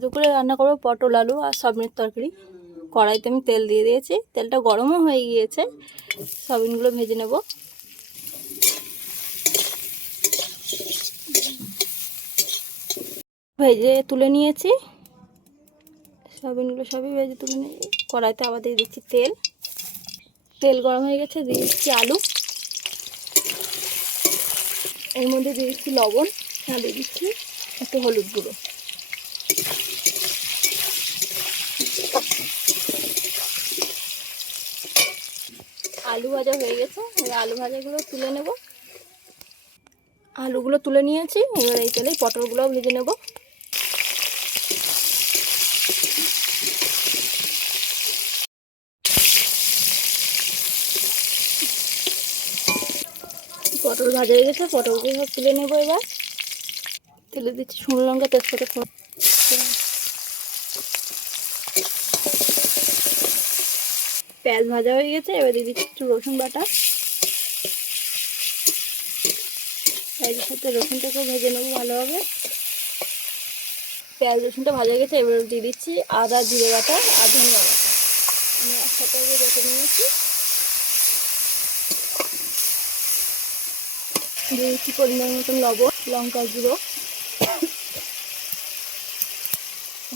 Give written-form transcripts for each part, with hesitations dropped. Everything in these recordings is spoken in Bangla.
দুপুরে রান্না করবো পটল আলু আর সয়াবিনের তরকারি। কড়াইতে আমি তেল দিয়ে দিয়েছি, তেলটা গরমও হয়ে গিয়েছে। সয়াবিনগুলো ভেজে নেব। ভেজে তুলে নিয়েছি, সয়াবিনগুলো সবই ভেজে তুলে নিয়েছি। কড়াইতে আবার দিয়ে দিচ্ছি তেল। তেল গরম হয়ে গেছে, দিয়ে দিচ্ছি আলু। এর মধ্যে দিয়ে দিচ্ছি লবণ, আর দিয়ে দিচ্ছি একটু হলুদ গুঁড়ো। আলু ভাজা হয়ে গেছে, এবার আলু ভাজাগুলো তুলে নেব। আলুগুলো তুলে নিয়েছি, এবার এই তেলেই পটলগুলোও ভেজে নেব। পটল ভাজা হয়ে গেছে, পটলগুলো সব তুলে নেব। এবার তেলে দিচ্ছি শুকনো লঙ্কা, তেজপাতা ফোড়ন। পেঁয়াজ ভাজা হয়ে গেছে, এবার দিয়ে দিচ্ছি একটু রসুন বাটা। পেঁয়াজের সাথে রসুনটাকেও ভেজে নেবো ভালোভাবে। পেঁয়াজ রসুনটা ভাজা হয়ে গেছে, এবার দিয়ে দিচ্ছি আদা জিরে বাটা আর ধনিয়া বাটা। আমি একসাথে বেটে নিয়েছি। দিয়ে দিচ্ছি পরিমাণ মতন লবণ, লঙ্কা গুঁড়ো,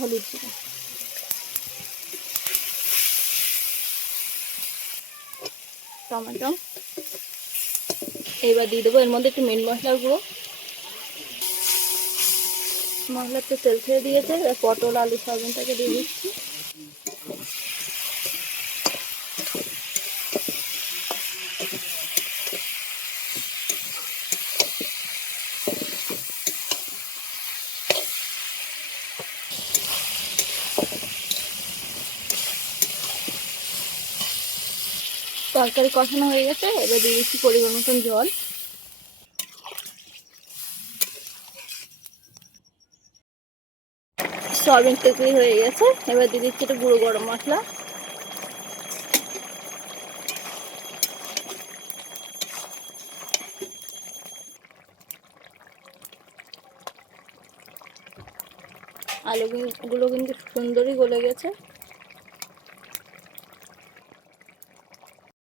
হলুদ গুঁড়ো, টমেটো। এবার দিয়ে দেবো এর মধ্যে একটু মিট মশলার গুঁড়ো। মশলার তো তেল ছেড়ে দিয়েছে, পটল আলু সয়াবিনটাকে দিয়ে দিচ্ছি। তরকারি কষানো হয়ে গেছে, এবার দিয়ে দিচ্ছি পরিমাণ মতন জল। সয়াবিন তরকারি হয়ে গেছে, এবার দিয়ে দিচ্ছি একটু গুঁড়ো গরম মশলা। আলুগুলো কিন্তু সুন্দরই গলে গেছে।